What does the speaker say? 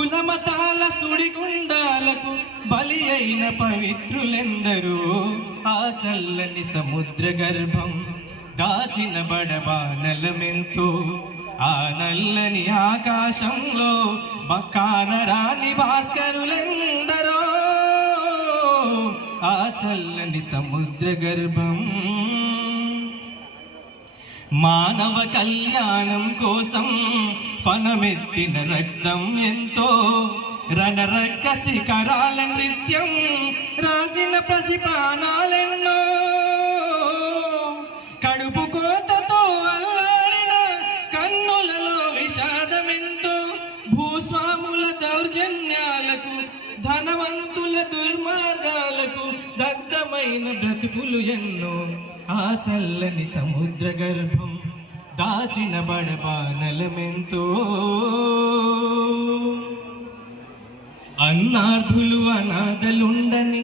కులమతాల సుడిగుండాలకు బలి అయిన పవిత్రులెందరూ ఆ చల్లని సముద్ర గర్భం దాచిన బడబానలమెంతో ఆ నల్లని ఆకాశంలో కానరాని భాస్కరులెందరో ఆ చల్లని సముద్ర గర్భం మానవ కళ్యాణం కోసం ఫనమెత్తిన రక్తం ఎంతో రణరక్క శిఖరాల నృత్యం రాజిన పసిపానాలెన్నో కడుపు కోతతో అల్లాడిన కన్నులలో విషాదమెంతో భూస్వాముల దౌర్జన్యాలకు ధనవంతుల దుర్మార్గాలకు దగ్ధమైన బ్రతుకులు ఎన్నో ఆ చల్లని సముద్ర గర్భం దాచిన బడబానలమెంతో అన్నార్థులు అనాథలుండని